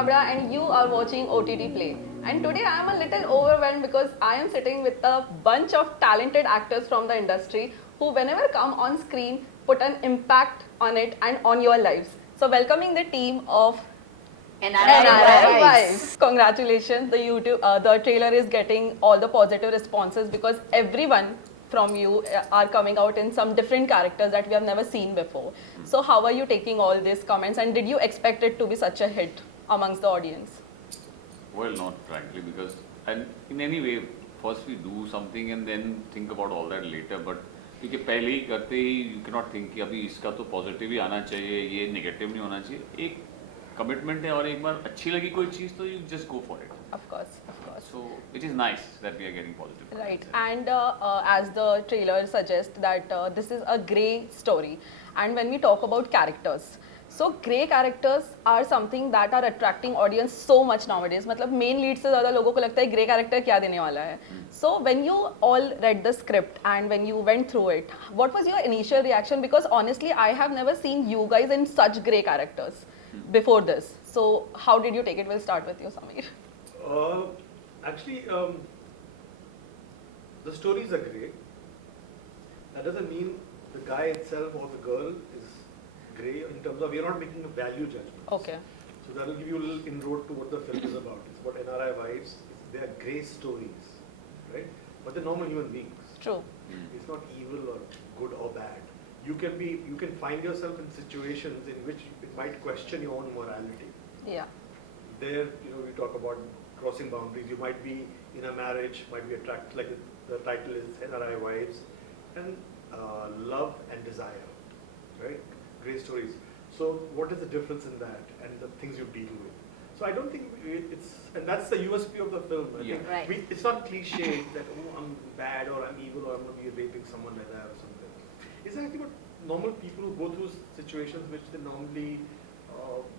Chhabda and you are watching OTTplay. And today I am a little overwhelmed because I am sitting with a bunch of talented actors from the industry who whenever come on screen put an impact on it and on your lives. So welcoming the team of NRI Wives. Congratulations, the trailer is getting all the positive responses because everyone from you are coming out in some different characters that we have never seen before. So how are you taking all these comments and did you expect it to be such a hit amongst the audience? Well, not frankly, because and in any way, first we do something and then think about all that later. But क्योंकि पहले ही करते ही you cannot think कि अभी इसका तो positive ही आना चाहिए, ये negative नहीं होना चाहिए. एक commitment है और एक बार अच्छी लगी कोई चीज़ तो you just go for it. Of course, of course. So it is nice that we are getting positive. Right, and as the trailer suggests that this is a grey story, and when we talk about characters, so grey characters are something that are attracting audience so much nowadays. मतलब main lead से ज़्यादा लोगों को लगता है grey character क्या देने वाला है. So when you all read the script and when you went through it, what was your initial reaction? Because honestly, I have never seen you guys in such grey characters before this. So how did you take it? We'll start with you, Sameer. Actually, the stories are great. That doesn't mean the guy itself or the girl is grey in terms of we are not making a value judgment. Okay. So that will give you a little inroad to what the film is about. It's about NRI wives. They are grey stories, right? But they're normal human beings. True. It's not evil or good or bad. You can find yourself in situations in which it might question your own morality. Yeah. There, we talk about crossing boundaries. You might be in a marriage, might be attracted, like the title is NRI Wives, and love and desire, right? Great stories. So what is the difference in that and the things you deal with? So I don't think and that's the USP of the film. I think right. It's not cliche that, I'm bad or I'm evil or I'm going to be raping someone like that or something. It's actually about normal people who go through situations which they normally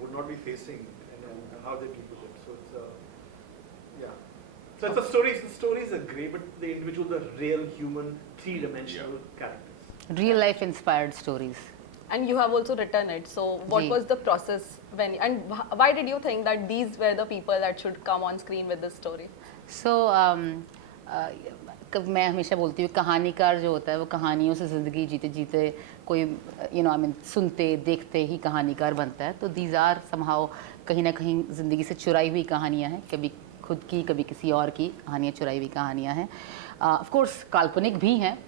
would not be facing and how they deal with it. So it's So it's a story. The stories are great, but the individuals are real, human, three-dimensional characters. Real life inspired stories. And you have also written it. So what was the process and why did you think that these were the people that should come on screen with this story? So मैं हमेशा बोलती हूँ कहानीकार जो होता है वो कहानियों से ज़िंदगी जीते जीते कोई सुनते देखते ही कहानीकार बनता है. तो these are somehow कहीं ना कहीं ज़िंदगी से चुराई हुई कहानियाँ हैं. कभी खुद की कभी किसी और की कहानियाँ चुराई हुई कहानियाँ हैं. ऑफ कोर्स काल्पनिक भी हैं,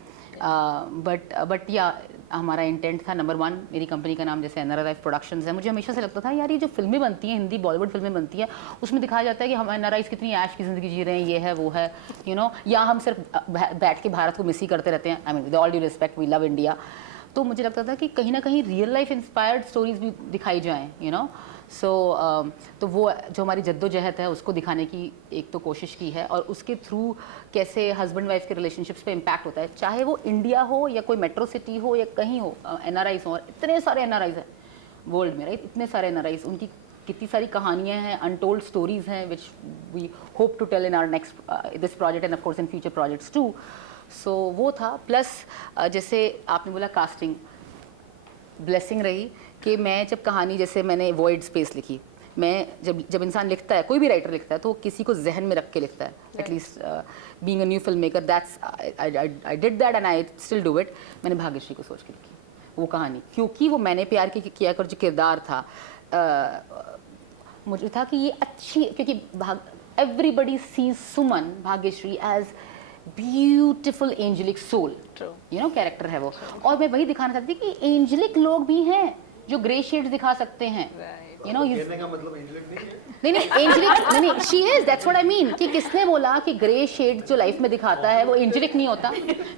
बट या हमारा इंटेंट था. नंबर 1 मेरी कंपनी का नाम जैसे NRI वाइफ प्रोडक्शंस है. मुझे हमेशा से लगता था यार ये जो फिल्में बनती हैं, हिंदी बॉलीवुड फिल्में बनती हैं, उसमें दिखाया जाता है कि हम NRIs कितनी ऐश की ज़िंदगी जी रहे हैं, ये है वो है, या हम सिर्फ बैठ के भारत को मिस ही करते रहते हैं. I mean with all due respect, we love India. तो मुझे लगता था कि कहीं ना कहीं रियल लाइफ इंस्पायर्ड स्टोरीज भी दिखाई जाएँ. तो वो जो हमारी जद्दोजहद है उसको दिखाने की एक तो कोशिश की है, और उसके थ्रू कैसे हस्बैंड वाइफ के रिलेशनशिप्स पे इम्पैक्ट होता है, चाहे वो इंडिया हो या कोई मेट्रो सिटी हो या कहीं हो. NRIs हो, इतने सारे NRIs हैं वर्ल्ड में, राइट? इतने सारे NRIs, उनकी कितनी सारी कहानियाँ हैं, अनटोल्ड स्टोरीज हैं, which we hope to tell in our next this project and of course in future projects too. So वो था. प्लस जैसे आपने बोला कास्टिंग ब्लेसिंग रही कि मैं जब कहानी, जैसे मैंने वॉइड स्पेस लिखी, मैं जब इंसान लिखता है, कोई भी राइटर लिखता है, तो किसी को जहन में रख के लिखता है. At least being a new film maker, that's I did that and I still do it. मैंने भाग्यश्री को सोच के लिखी वो कहानी, क्योंकि वो मैंने प्यार की किया कर जो किरदार था, मुझे था कि ये अच्छी, क्योंकि everybody sees Suman Bhagyashree as beautiful angelic soul, character है वो. और मैं वही दिखाना चाहती थी कि एंजेलिक लोग भी हैं जो ग्रे शेड्स दिखा सकते हैं. कहने का मतलब एंजेलिक नहीं है. नहीं एंजेलिक नहीं, she is, that's what I mean. कि किसने बोला कि ग्रे शेड्स जो लाइफ में दिखाता है वो एंजेलिक नहीं होता?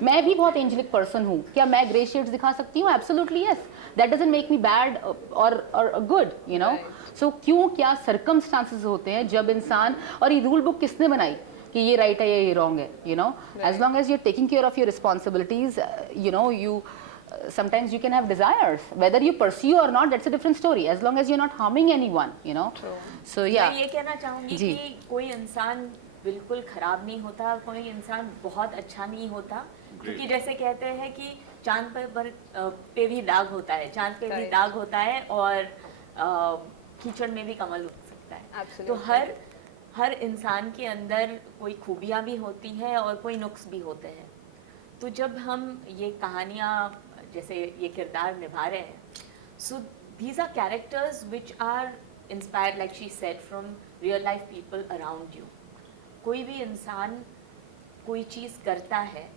मैं भी बहुत एंजेलिक पर्सन हूँ. क्या मैं ग्रे शेड्स दिखा सकती हूँ? Absolutely yes. That doesn't make me bad और गुड, सो क्यों, क्या सर्कमस्टांसेस होते हैं जब इंसान, और ये रूल बुक किसने बनाई कि ये राइट है या ये रॉन्ग है? As long as you are taking care of your responsibilities, you sometimes you can have desires, whether you pursue or not, that's a different story, as long as you're not harming anyone. True. So yeah, मैं ये कहना चाहूँगी कि कोई इंसान बिल्कुल खराब नहीं होता, कोई इंसान बहुत अच्छा नहीं होता, क्योंकि जैसे कहते हैं कि चांद पे भी दाग होता है, चांद पे भी दाग होता है, और कीचड़ में भी कमल उग सकता होता है। Absolutely. तो हर इंसान के अंदर कोई खूबियाँ भी होती हैं और कोई नुक्स भी होते हैं। तो जब हम ये कहानियाँ जैसे ये किरदार निभा रहे हैं, सो these are characters which are inspired, like she said, from real life people around you. कोई भी इंसान कोई चीज़ करता है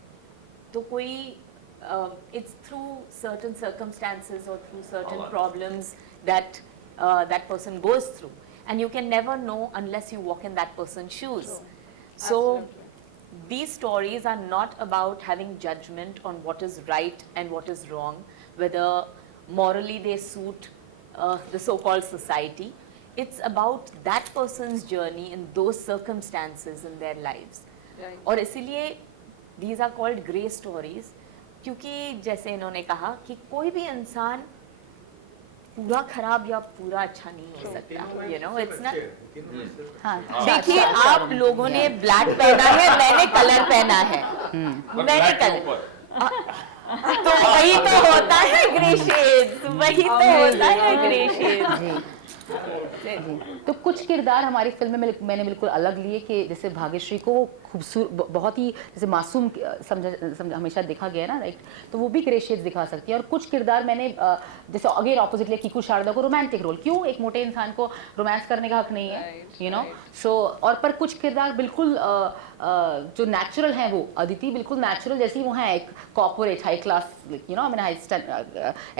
तो कोई it's through certain circumstances or through certain problems that that person goes through, and you can never know unless you walk in that person's shoes. So these stories are not about having judgment on what is right and what is wrong, whether morally they suit the so-called society. It's about that person's journey in those circumstances in their lives. Right. और इसीलिए these are called grey stories, क्योंकि जैसे इन्होंने कहा कि कोई भी इंसान पूरा खराब या पूरा अच्छा नहीं हो सकता, you know, it's not. हाँ, देखिए आप लोगों ने ब्लैक पहना है, मैंने कलर पहना है, मैंने कलर, तो वही तो होता है ग्रे शेड्स, वही तो होता है ग्रे शेड्स। तो कुछ किरदार हमारी फिल्म में मैंने बिल्कुल अलग लिए कि जैसे भाग्यश्री को खूबसूरत बहुत ही जैसे मासूम समझा हमेशा देखा गया ना, राइट, तो वो भी ग्रे शेड्स दिखा सकती है। और कुछ किरदार मैंने जैसे अगेन ऑपोजिट लिया कीकू शारदा को रोमांटिक रोल, क्यों एक मोटे इंसान को रोमांस करने का हक नहीं है, यू नो। सो और पर कुछ किरदार बिल्कुल जो नेचुरल हैं, वो अदिति बिल्कुल नेचुरल जैसी वो हैं, एक corporate high class, you know, I mean high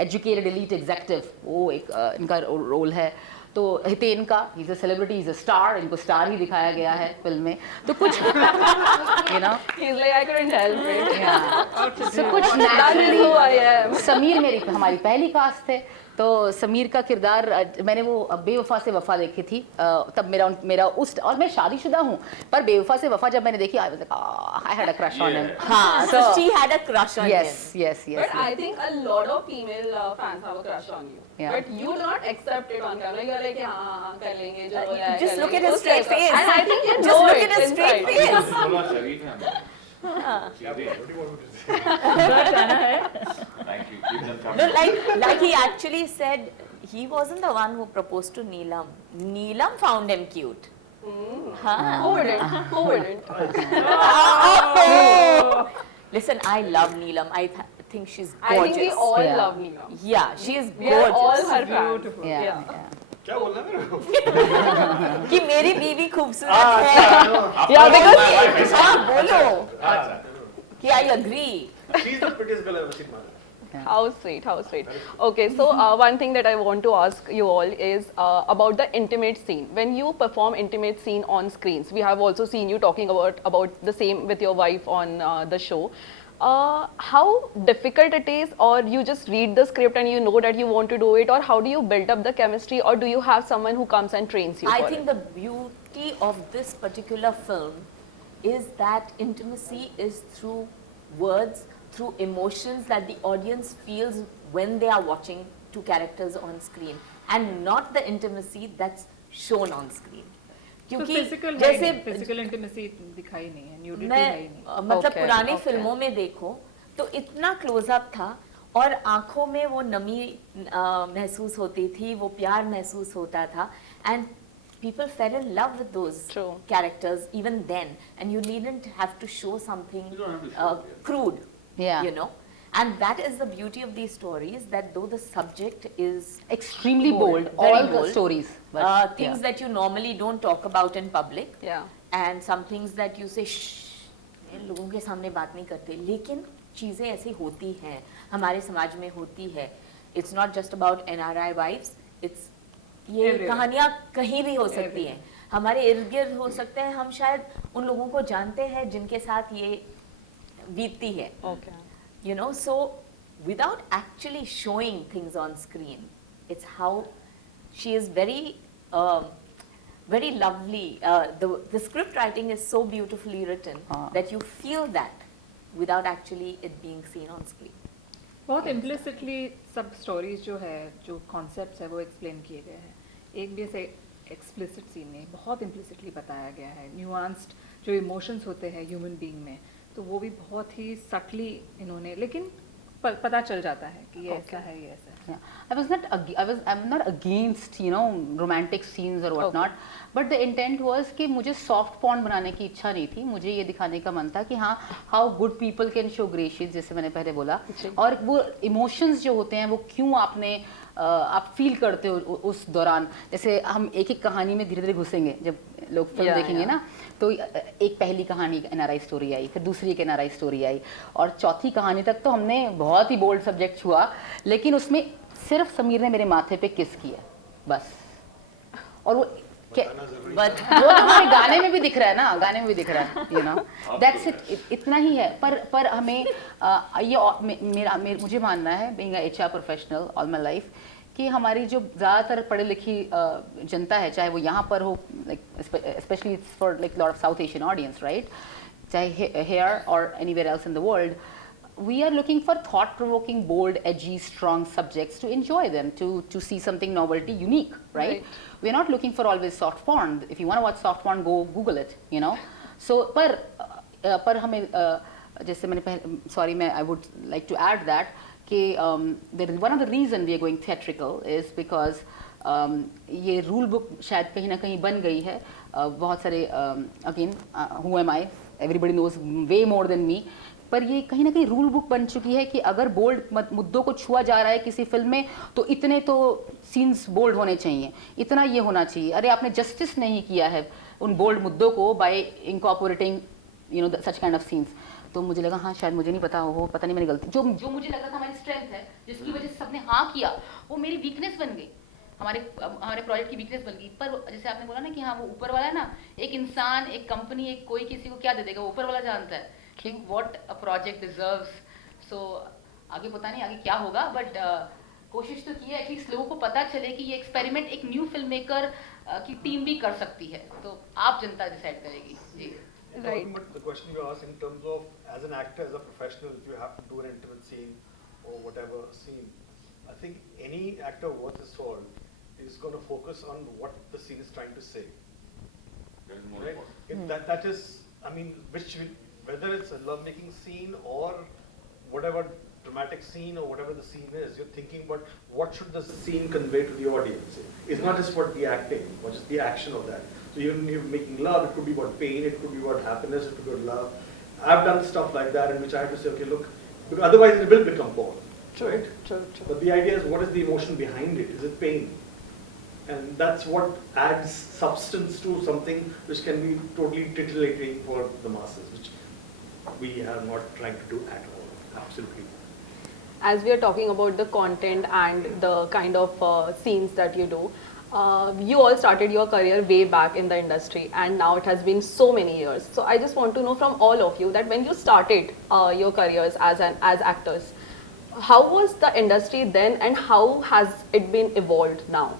educated elite executive, वो एक इनका रोल है। तो हितेन का he is a celebrity, he is a star, इनको स्टार ही दिखाया गया है फिल्म में। तो कुछ you know He's like, I couldn't help it. so कुछ That is who I am. Sameer हमारी पहली कास्ट थे, तो समीर का किरदार मैंने वो बेवफा से वफा देखी थी, तब मेरा उस, और मैं शादीशुदा हूँ, पर बेवफा से वफा जब मैंने देखी, I had a crush on him. हाँ, so she had a crush on him. Yes. But I think a lot of female fans have a crush on you. Yeah. But you do not accept it on camera. You're like, हाँ, कर लेंगे, जो बोला है, Just कर look लेंगे. at his straight face. And I think you Just know look it at his straight inside. face. बोला शरीफ है हम। सीधे। What do you want me to say? Thank you. Keep them No, coming. like he actually said, he wasn't the one who proposed to Neelam. Neelam found him cute. हाँ. Who wouldn't? Who wouldn't? Oh. Listen, I love Neelam. I think she's I gorgeous. think we all Yeah. love Neema. Yeah, she is We are all gorgeous. her fans. Yeah. क्या बोलना है मेरे को? कि मेरी बीवी खूबसूरत है। Yeah, because हाँ, बोलो अच्छा, कि I agree. she's the prettiest girl I've ever seen in my life. how sweet, how sweet. Okay, so one thing that I want to ask you all is about the intimate scene. When you perform intimate scene on screens, we have also seen you talking about the same with your wife on the show. How difficult it is, or you just read the script and you know that you want to do it, or how do you build up the chemistry, or do you have someone who comes and trains you? I for think it? the beauty of this particular film is that intimacy is through words, through emotions that the audience feels when they are watching two characters on screen, and not the intimacy that's shown on screen. क्योंकि जैसे physical intimacy दिखाई नहीं है, nudity मैं है ही नहीं। मतलब Okay, पुरानी okay. फिल्मों में देखो तो इतना क्लोजअप था और आंखों में वो नमी महसूस होती थी, वो प्यार महसूस होता था, and people fell in love with those True. characters even then, and you needn't have to show something You don't have to show it, crude, Yeah. you know, and that is the beauty of these stories, that though the subject is Extremely bold, very all the bold, stories. But, things yeah. that you normally don't talk about in public, Yeah. and some things that you say shh, लोगों के सामने बात नहीं करते, लेकिन चीज़ें ऐसी होती हैं, हमारे समाज में होती है. It's not just about NRI wives, it's ये कहानियाँ कहीं भी हो सकती हैं, हमारे इर्द गिर्द हो सकते हैं, हम शायद उन लोगों को जानते हैं जिनके साथ ये बीतती है. Okay. You know, so without actually showing things on screen, it's how she is very lovely. The script writing is so beautifully written that you feel that without actually it being seen on screen. बहुत implicitly सब stories जो है, जो concepts है वो explain किए गए हैं. एक भी ऐसे एक्सप्लिसिट सीन नहीं, बहुत इम्प्लिसिटली बताया गया है. न्यूआंस्ड जो इमोशंस होते हैं ह्यूमन बीइंग में, तो वो भी बहुत ही सटली इन्होंने, लेकिन पता चल जाता है कि ये Okay. ऐसा है, ये ऐसा है. Yeah. I'm not against, you know, romantic scenes or whatnot, but the intent was कि मुझे soft porn बनाने की इच्छा नहीं थी. मुझे ये दिखाने का मन था कि हाँ, how good people can show graces, जैसे मैंने पहले बोला, और वो emotions जो होते हैं वो क्यों आप फील करते हो उस दौरान. जैसे हम एक एक कहानी में धीरे धीरे घुसेंगे जब लोग फिल्म देखेंगे ना, तो एक पहली कहानी NRI स्टोरी आई, फिर दूसरी एक NRI स्टोरी आई, और चौथी कहानी तक तो हमने बहुत ही बोल्ड सब्जेक्ट छुआ, लेकिन उसमें सिर्फ समीर ने मेरे माथे पे किस किया बस. और वो वो तो हमारे गाने में भी दिख रहा है ना, गाने में भी दिख रहा है, यू नो, दैट्स इट, इतना ही है. पर हमें मुझे मानना है, being a HR professional all my life, कि हमारी जो ज़्यादातर पढ़ी लिखी जनता है, चाहे वो यहाँ पर हो, like specially it's for like lot of south Asian audience, right, चाहे हेयर और anywhere else in the world, we are looking for thought-provoking, bold, edgy, strong subjects to enjoy them, to see something novelty, unique, right? We're not looking for always soft porn. If you want to watch soft porn, go Google it, you know. So, पर हमें जैसे मैंने पहले, I would like to add that कि one of the reason we are going theatrical is because ये rule book शायद कहीं ना कहीं बन गई है. बहुत सारे again, who am I? Everybody knows way more than me. पर ये कहीं ना कहीं रूल बुक बन चुकी है कि अगर बोल्ड मुद्दों को छुआ जा रहा है किसी फिल्म में, तो इतने तो सीन्स बोल्ड होने चाहिए, इतना ये होना चाहिए. अरे आपने जस्टिस नहीं किया है उन बोल्ड मुद्दों को bye incorporating, you know, such kind of scenes. तो मुझे लगा हाँ शायद मुझे नहीं पता हो, पता नहीं मेरी गलती, जो मुझे लगा था हमारी स्ट्रेंथ है, जिसकी वजह से सबने हाँ किया, वो मेरी वीकनेस बन गई, हमारे प्रोजेक्ट की वीकनेस बन गई. पर जैसे आपने बोला ना कि हाँ वो ऊपर वाला ना, एक इंसान, एक कंपनी, एक कोई किसी को क्या दे देगा, ऊपर वाला जानता है कि what a project deserves. So आगे पता नहीं आगे क्या होगा, बट कोशिश तो की है एटलीस्ट लोगों को पता चले कि ये एक्सपेरिमेंट एक न्यू फिल्म मेकर की टीम भी कर सकती है. तो आप जनता डिसाइड करेगी जी. Right. But the question you asked in terms of as an actor, as a professional, if you have to do an intimate scene or whatever scene, I think any actor worth his salt is going to focus on what the scene is trying to say. That is more Right? important. If that is, I mean, whether it's a love-making scene or whatever dramatic scene or whatever the scene is, you're thinking about what should the scene convey to the audience. It's not just what the acting, or just the action of that. So even if you're making love, it could be about pain, it could be about happiness, it could be about love. I've done stuff like that in which I have to say, okay, look, because otherwise it will become porn, right? True. But the idea is, what is the emotion behind it? Is it pain? And that's what adds substance to something which can be totally titillating for the masses, which we are not trying to do at all. Absolutely. As we are talking about the content and the kind of scenes that you do, you all started your career way back in the industry, and now it has been so many years. So I just want to know from all of you that when you started your careers as actors, how was the industry then and how has it been evolved now?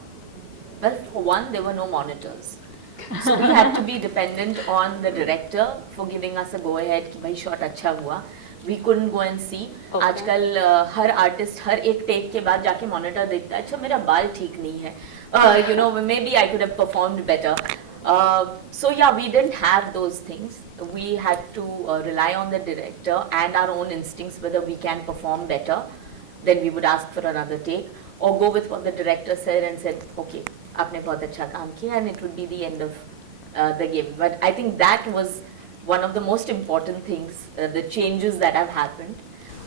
Well, for one, there were no monitors. So we had to be dependent on the director for giving us a go-ahead कि भाई shot अच्छा हुआ. We couldn't go and see. Okay. आजकल हर artist हर एक take के बाद जाके monitor देखता है, अच्छा मेरा बाल ठीक नहीं है. You know, maybe I could have performed better. So yeah, we didn't have those things. We had to rely on the director and our own instincts whether we can perform better. Then we would ask for another take or go with what the director said and said, okay, आपने बहुत अच्छा काम किया, and it would be the end of the game. But I think that was one of the most important things, the changes that have happened.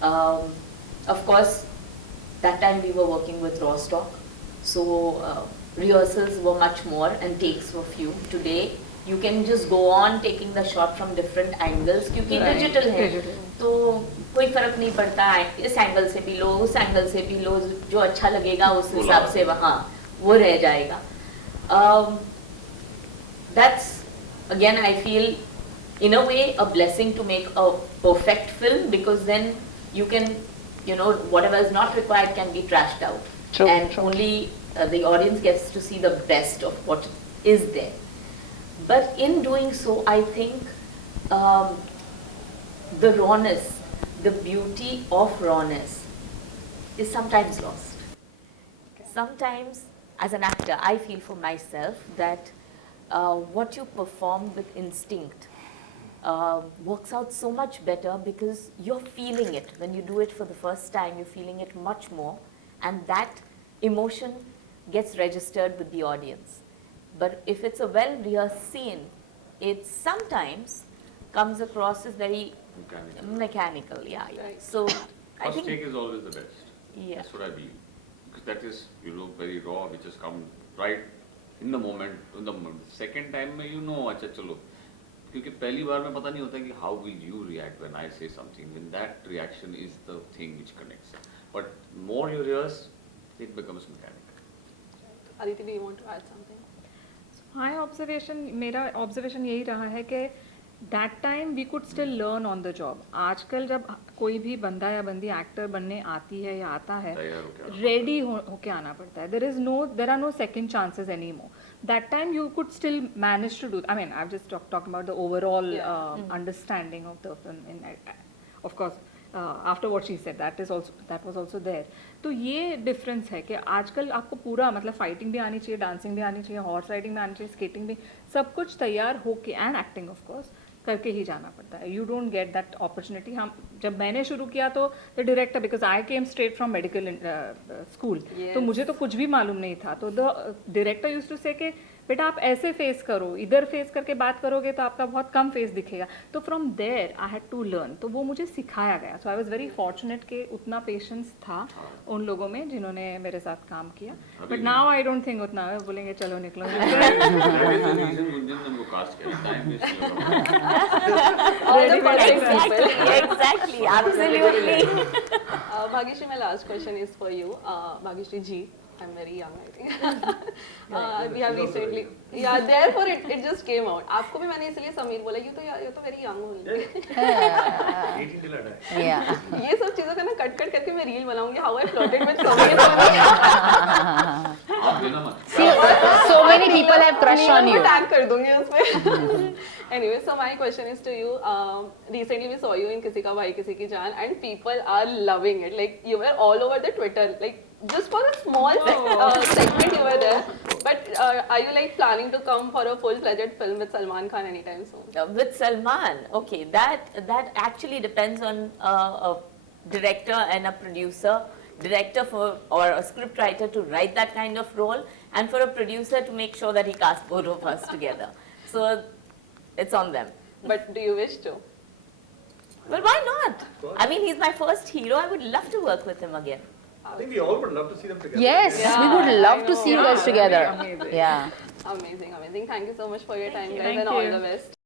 Of course, that time we were working with raw stock, so rehearsals were much more and takes were few. Today, you can just go on taking the shot from different angles क्योंकि digital है, तो कोई फर्क नहीं पड़ता है, इस angle से भी लो, उस एंगल से भी लो, जो अच्छा लगेगा उस हिसाब से वहाँ वो रह जाएगा. That's again I feel in a way a blessing to make a perfect film, because then you can, you know, whatever is not required can be trashed out. True, and true. only the audience gets to see the best of what is there. But in doing so, I think the rawness, the beauty of rawness is sometimes lost. Sometimes, as an actor, I feel for myself that what you perform with instinct works out so much better because you're feeling it. When you do it for the first time, you're feeling it much more, and that emotion gets registered with the audience. But if it's a well-rehearsed scene, it sometimes comes across as very mechanical. Yeah. Right. So I First think take is always the best. Yeah. That's what I believe. Because that is, very raw, which has come right in the moment. Second time, अच्छा चलो. क्योंकि पहली बार में पता नहीं होता कि how will you react when I say something. When that reaction is the thing which connects. But more you rehearse, it becomes mechanical. Aditi, do you want to add something? My observation, मेरा observation यही रहा है कि that time we could still learn on the job. आजकल जब कोई भी बंदा या बंदी एक्टर बनने आती है या आता है, ready होके आना पड़ता है. There are no second chances anymore. That time you could still manage to do. I mean, I've just talked about the overall understanding of the film. Of course, after what she said, that was also there. तो ये difference है कि आजकल आपको पूरा मतलब fighting भी आनी चाहिए, dancing भी आनी चाहिए, horse riding भी आनी चाहिए, skating भी, सब कुछ तैयार होके and acting of course करके ही जाना पड़ता है. You don't get that opportunity. हम जब मैंने शुरू किया तो the director, because I came straight from medical school, तो मुझे तो कुछ भी मालूम नहीं था. तो the director used to say कि बेटा आप ऐसे फेस करो, इधर फेस करके बात करोगे तो आपका बहुत कम फेस दिखेगा. तो from there I had to learn. तो वो मुझे सिखाया गया. So I was very fortunate कि उतना पेशेंस था उन लोगों में जिन्होंने मेरे साथ काम किया. But now I don't think उतना है. बोलेंगे चलो निकलो. Exactly, absolutely. Bhagyashree, my last question is for you. Bhagyashree ji, I'm very young, I think. We have recently, therefore it just came out. आपको भी मैंने इसलिए समीर बोला, you तो very young only. 18 till I die. Yeah. ये सब चीजों का ना कट करके मैं रील बनाऊंगी. How I flirted with Sameer. See, so many people have crush on you. Tag कर दूंगी उसमें. Anyway, so my question is to you. Recently we saw you in किसी का भाई किसी की जान, and people are loving it. Like you were all over the Twitter. Like just for a small segment you were there. But are you like planning to come for a full-fledged film with Salman Khan anytime soon? With Salman, okay, that actually depends on a director and a producer. Director or a script writer to write that kind of role, and for a producer to make sure that he casts both of us together. So it's on them. But do you wish to? Well, why not? I mean, he's my first hero. I would love to work with him again. I think we all would love to see them together. Yes, we would love to see you guys together. Amazing. Yeah. Amazing. Thank you so much for your time, guys, Thank and all you. the best.